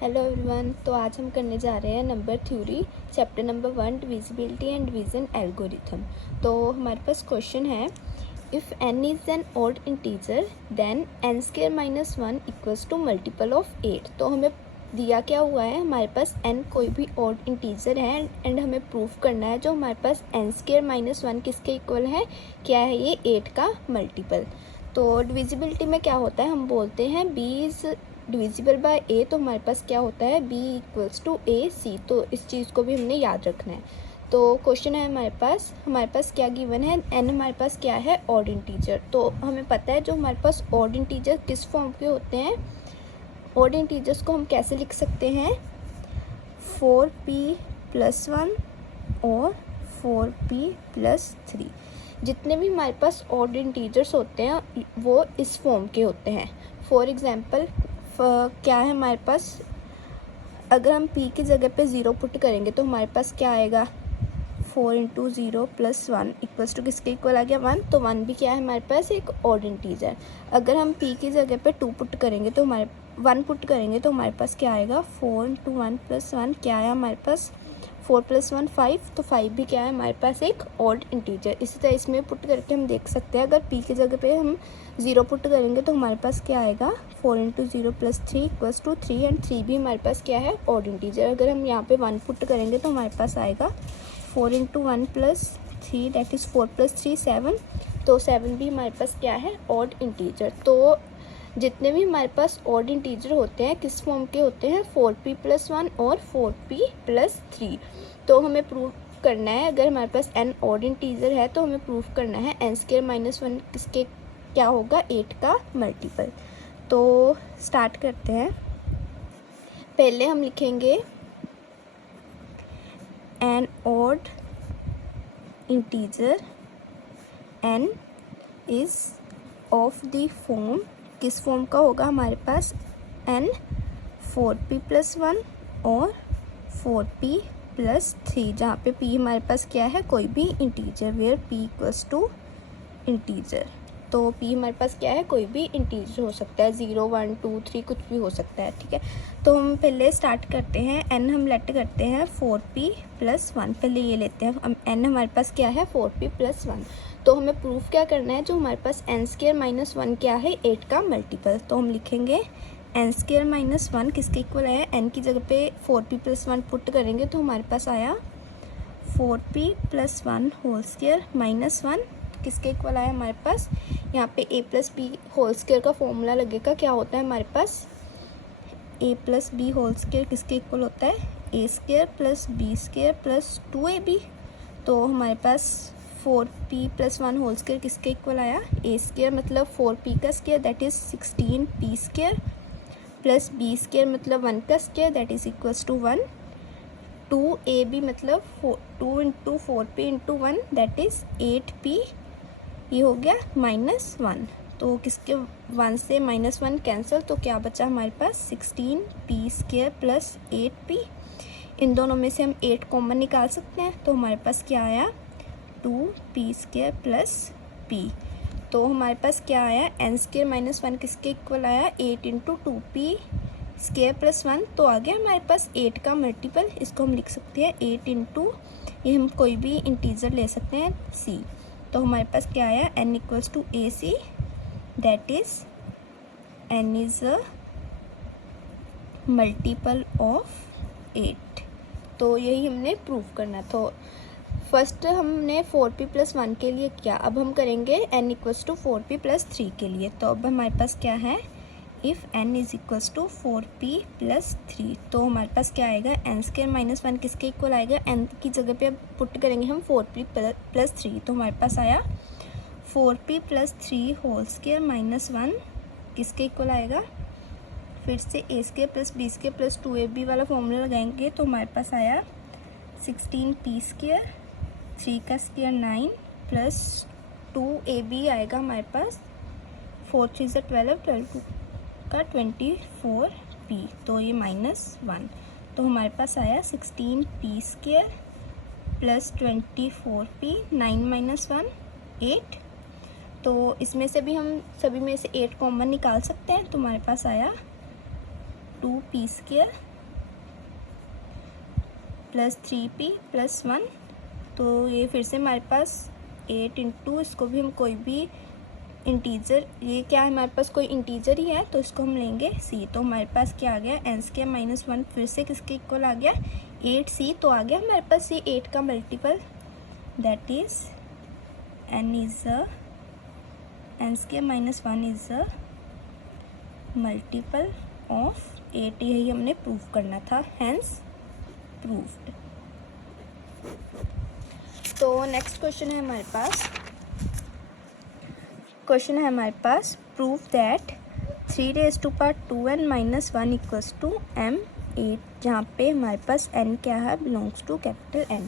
Hello everyone. तो आज हम करने जा रहे हैं number theory chapter number 1 divisibility and division algorithm. तो हमारे पास क्वेश्चन है, if n is an odd integer then n square minus 1 equals to multiple of 8। तो हमें दिया क्या हुआ है, हमारे पास n कोई भी ऑड इंटीजर है एंड हमें प्रूफ करना है जो हमारे पास n स्क्वायर माइनस 1 किसके इक्वल है, क्या है ये 8 का मल्टीपल। तो डिविजिबिलिटी में क्या होता है, हम बोलते हैं b is divisible by a, तो हमारे पास क्या होता है b इक्वल्स टू ए सी। तो इस चीज़ को भी हमने याद रखना है। तो क्वेश्चन है हमारे पास क्या गिवन है, n हमारे पास क्या है ऑड इंटीजर। तो हमें पता है जो हमारे पास ऑड इंटीजर किस फॉर्म के होते हैं, ऑड इंटीजर्स को हम कैसे लिख सकते हैं, 4p + 1 और 4p + 3। जितने भी हमारे पास ऑड इंटीजर्स होते हैं वो इस फॉर्म के होते हैं। फॉर एग्जांपल क्या है हमारे पास, अगर हम p की जगह पे 0 पुट करेंगे तो हमारे पास क्या आएगा, 4 × 0 + 1 इक्वल्स टू किसके इक्वल आ गया 1। तो 1 भी क्या है हमारे पास एक ऑड इंटीजर। अगर हम p की जगह पे 2 पुट करेंगे तो 1 पुट करेंगे तो हमारे पास क्या आएगा, 4 × 1 + 1 क्या है हमारे पास 4 + 1 5। तो 5 भी क्या है हमारे पास एक ऑड इंटीजर। इसी तरह इसमें पुट करके हम देख सकते हैं, अगर p की जगह पे हम 0 पुट करेंगे तो हमारे पास क्या आएगा, 4 × 0 + 3 इक्वल्स टू 3 एंड 3 भी हमारे पास क्या है ऑड इंटीजर। अगर हम यहाँ पे 1 पुट करेंगे तो हमारे पास आएगा 4 × 1 + 3 दैट इज़ 4 + 3 7। तो 7 भी हमारे पास क्या है ऑड इंटीजर। तो जितने भी हमारे पास ऑड इंटीजर होते हैं किस फॉर्म के होते हैं, 4p + 1 और 4p + 3। तो हमें प्रूव करना है, अगर हमारे पास n ऑड इंटीजर है तो हमें प्रूफ करना है n² - 1 किसके क्या होगा, 8 का मल्टीपल। तो स्टार्ट करते हैं। पहले हम लिखेंगे an odd integer n is of the form, किस फॉर्म का होगा हमारे पास, n 4p + 1 और 4p + 3, जहाँ पे p हमारे पास क्या है कोई भी integer, where p equals to integer. तो p हमारे पास क्या है कोई भी इंटीजर हो सकता है, 0 1 2 3 कुछ भी हो सकता है, ठीक है। तो हम पहले स्टार्ट करते हैं, n हम लेट करते हैं 4p + 1, पहले ये लेते हैं, n हमारे पास क्या है 4p + 1। तो हमें प्रूफ क्या करना है, जो हमारे पास n² - 1 क्या है 8 का मल्टीपल। तो हम लिखेंगे n² - 1 किसके इक्वल आया, n की जगह पे 4p + 1 पुट करेंगे तो हमारे पास आया 4p + 1 होल स्क्वायर माइनस 1 किसके इक्वल आया हमारे पास, यहाँ पे a + b होल स्क्वायर का फॉर्मूला लगेगा, क्या होता है हमारे पास a + b होल स्क्वायर किसके इक्वल होता है, a² + b² + 2ab। तो हमारे पास 4p + 1 होल स्क्वायर किसके इक्वल आया, a² मतलब 4p का square that is 16p² + b² मतलब 1 का square that is equals to 1। 2ab मतलब 2 × 4p × 1 दैट इज़ 8p, ये हो गया -1। तो किसके 1 से -1 कैंसिल, तो क्या बचा हमारे पास 16p² + 8p। इन दोनों में से हम 8 कॉमन निकाल सकते हैं, तो हमारे पास क्या आया 2p² + p। तो हमारे पास क्या आया n² - 1 किसके इक्वल आया, 8 × 2p² + 1। तो आ गया हमारे पास 8 का मल्टीपल, इसको हम लिख सकते हैं 8 × ये हम कोई भी इंटीजर ले सकते हैं c। तो हमारे पास क्या आया n = ac that is n is a multiple of 8। तो यही हमने प्रूफ करना था। फर्स्ट हमने 4p + 1 के लिए किया, अब हम करेंगे n = 4p + 3 के लिए। तो अब हमारे पास क्या है, इफ़ n = 4p + 3, तो हमारे पास क्या आएगा n² - 1 किसके इक्वल आएगा, n की जगह पे अब पुट करेंगे हम 4p + 3। तो हमारे पास आया 4p + 3 होल स्क्वायर माइनस 1 किसके इक्वल आएगा, फिर से a² + b² + 2ab वाला फॉर्मूला लगाएंगे तो हमारे पास आया 16p², 3 का स्क्वायर 9 + 2ab आएगा हमारे पास, 4 3 से 12 12 का 24p, तो ये -1। तो हमारे पास आया 16p² + 24p, 9 - 1 8। तो इसमें से भी हम सभी में से 8 कॉमन निकाल सकते हैं, तो हमारे पास आया 2p² प्लस 3p प्लस 1। तो ये फिर से हमारे पास 8 इंटू, इसको भी हम कोई भी इंटीजर, ये क्या है हमारे पास कोई इंटीजर ही है तो इसको हम लेंगे c। तो हमारे पास क्या आ गया n² माइनस 1, फिर से किसके इक्वल आ गया 8c। तो आ गया हमारे पास ये 8 का multiple, that is n² minus 1 is a multiple of 8। यही हमने प्रूव करना था, हैंस प्रूव्ड। तो नेक्स्ट क्वेश्चन है हमारे पास, prove that 3⁻2n minus 1 equals to m8, जहाँ पे हमारे पास n क्या है, बिलोंग्स टू कैपिटल N।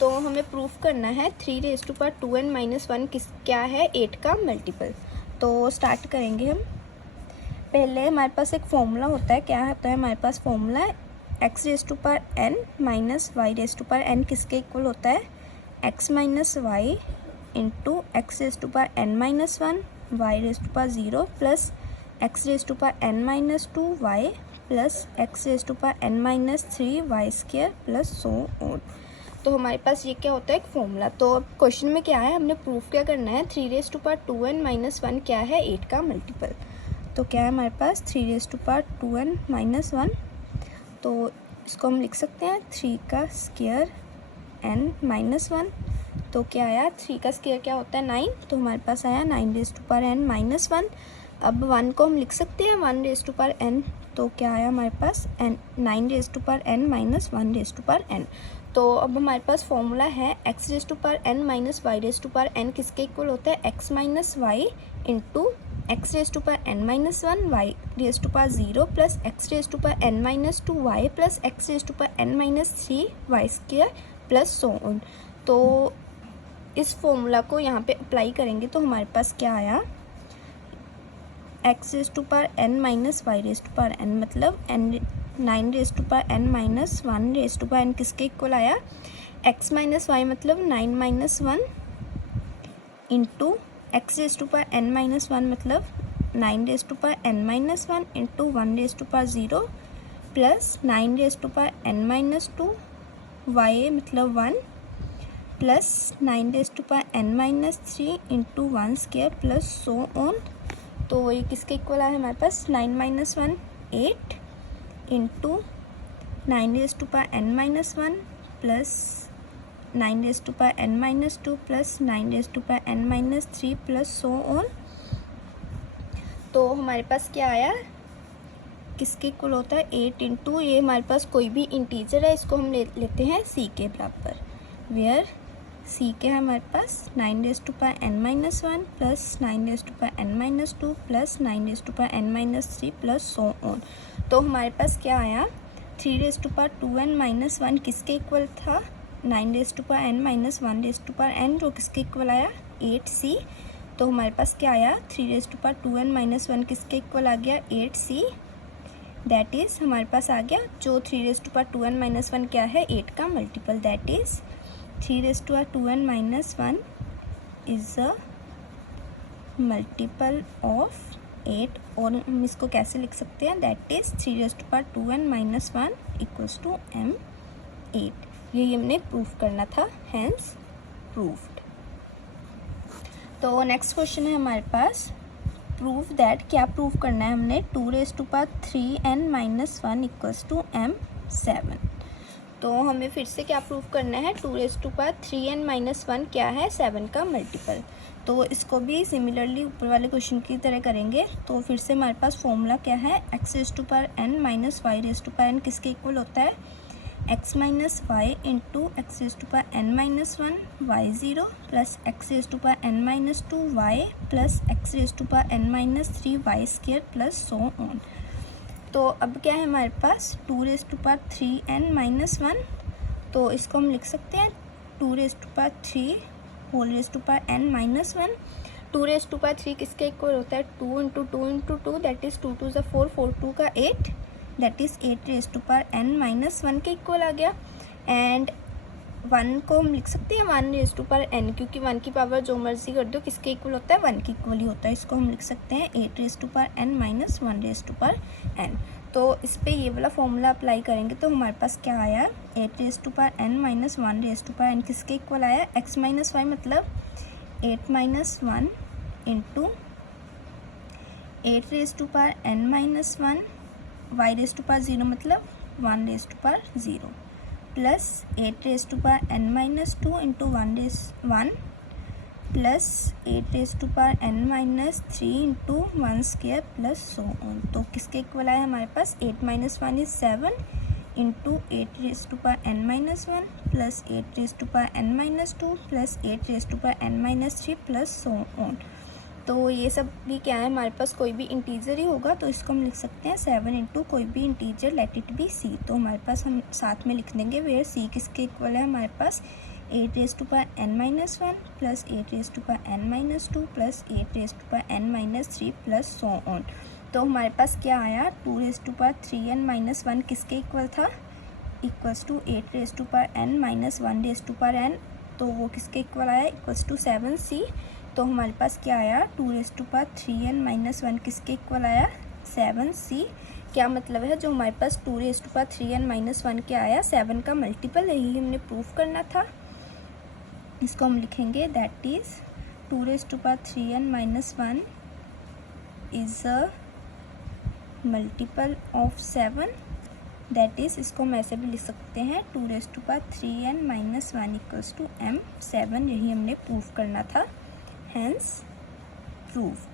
तो हमें प्रूव करना है 3⁻2n माइनस 1 क्या है, 8 का मल्टीपल। तो स्टार्ट करेंगे हम। पहले हमारे पास एक फॉर्मूला होता है, क्या होता है हमारे पास फॉर्मूला x⁻n माइनस y⁻n किसके इक्वल होता है, x minus y into x⁻n minus 1 y⁻0 plus x⁻n minus 2 y plus x⁻n minus 3 y² plus so on. तो हमारे पास ये क्या होता है, एक फॉर्मूला। तो अब क्वेश्चन में क्या है, हमने प्रूफ क्या करना है, 3⁻2n माइनस 1 क्या है, 8 का मल्टीपल। तो क्या है हमारे पास 3⁻2n माइनस 1, तो इसको हम लिख सकते हैं 3 का स्क्वायर n माइनस 1। तो क्या आया, 3 का स्क्वायर क्या होता है 9, तो हमारे पास आया 9⁻n माइनस 1। अब 1 को हम लिख सकते हैं 1⁻n, तो क्या आया हमारे पास 9⁻n माइनस 1⁻n। तो अब हमारे पास फॉर्मूला है x⁻n माइनस y⁻n किसके इक्वल होता है, x minus y into x⁻n minus 1 y⁻0 plus x⁻n minus 2 y plus x⁻n minus 3 y² plus so on. तो इस फॉर्मूला को यहाँ पे अप्लाई करेंगे तो हमारे पास क्या आया, x⁻n माइनस y⁻n मतलब 9⁻n माइनस 1⁻n किसके इक्वल आया, x माइनस वाई मतलब 9 माइनस 1 इंटू x⁻n माइनस 1 मतलब 9⁻n minus 1 into 1⁻0 plus 9⁻n minus 2 y मतलब 1 plus 9⁻n minus 3 into 1² plus so on. तो ये किसके इक्वल है हमारे पास, 9 minus 1 8 into 9⁻n minus 1 plus 9⁻n minus 2 plus 9⁻n minus 3 plus so on. तो हमारे पास क्या आया, किसके इक्वल होता है 8 इंटू, ये हमारे पास कोई भी इंटीजर है, इसको हम लेते हैं c के बराबर, वेयर c के है हमारे पास 9⁻n minus 1 plus 9⁻n minus 2 plus 9⁻n minus 3 plus so on. तो हमारे पास क्या आया, 3⁻2n माइनस 1 किसके इक्वल था, 9⁻n माइनस 1⁻n जो किसके इक्वल आया 8c। तो हमारे पास क्या आया, 3⁻2n माइनस 1 किसके इक्वल आ गया 8c, दैट इज़ हमारे पास आ गया जो 3⁻2n माइनस 1 क्या है 8 का multiple, that is 3⁻2n minus 1 is a multiple of 8। और हम इसको कैसे लिख सकते हैं, that is 3⁻2n minus 1 equals to m8। यही हमने प्रूफ करना था, हैंस प्रूव्ड। तो नेक्स्ट क्वेश्चन है हमारे पास, प्रूव दैट, क्या प्रूव करना है हमने, 2⁻3n minus 1 equals to m7। तो हमें फिर से क्या प्रूव करना है, 2⁻3n माइनस 1 क्या है 7 का मल्टीपल। तो इसको भी सिमिलरली ऊपर वाले क्वेश्चन की तरह करेंगे। तो फिर से हमारे पास फॉर्मूला क्या है, x⁻n माइनस y⁻n किसके इक्वल होता है, x minus y into x⁻n minus 1 y0 plus x⁻n minus 2 y plus x⁻n minus 3 y² plus so on. तो अब क्या है हमारे पास 2⁻3n माइनस 1, तो इसको हम लिख सकते हैं 2⁻3 होल⁻n माइनस 1। 2⁻3 किसके इक्वल होता है, 2 इंटू 2 इंटू 2 दैट इज़ 2 2 4 4 2 का 8 दैट इज़ 8⁻n माइनस 1 के इक्वल आ गया। एंड 1 को हम लिख सकते हैं 1⁻n, क्योंकि 1 की पावर जो मर्जी कर दो किसके इक्वल होता है 1 के इक्वल ही होता है। इसको हम लिख सकते हैं 8⁻n माइनस 1⁻n। तो इस पे ये वाला फॉर्मूला अप्लाई करेंगे तो हमारे पास क्या आया, 8 raise to power n minus 1 raise to power n किसके इक्वल आया, x माइनस वाई मतलब 8 minus 1 into 8 raise to power n minus 1 y raise to power 0 मतलब 1 raise to power 0 plus 8 raise to power n minus 2 into 1 plus 8 raise to power n minus 3 into 1 square plus so on. तो किसके इक्वल आया हमारे पास, 8 minus 1 is 7 into 8 raise to power n minus 1 plus 8 raise to power n minus 2 plus 8 raise to power n minus 3 plus so on. तो ये सब भी क्या है हमारे पास, कोई भी इंटीजर ही होगा तो इसको हम लिख सकते हैं 7 इंटू कोई भी integer, let it be c। तो हमारे पास हम साथ में लिख देंगे वेयर c किसके इक्वल है हमारे पास, 8 raise to power n minus 1 plus 8 raise to power n minus 2 plus 8 raise to power n minus 3 plus so on. तो हमारे पास क्या आया, 2 raise to power 3n minus 1 किसके इक्वल था, equals to 8 raise to power n minus 1 raise to power n, तो वो किसके इक्वल आया, इक्वल्स टू 7c। तो हमारे पास क्या आया, 2 raise to power 3n minus 1 किसके इक्वल आया, 7c। क्या मतलब है, जो हमारे पास 2 raise to power 3n minus 1 क्या आया, 7 का मल्टीपल, यही हमने प्रूफ करना था। इसको हम लिखेंगे that is 2 raise to power 3n minus 1 is a multiple of 7, that is इसको हम ऐसे भी लिख सकते हैं 2 raise to power 3n minus 1 equals to m7, यही हमने प्रूफ करना था, हैंस प्रूफ।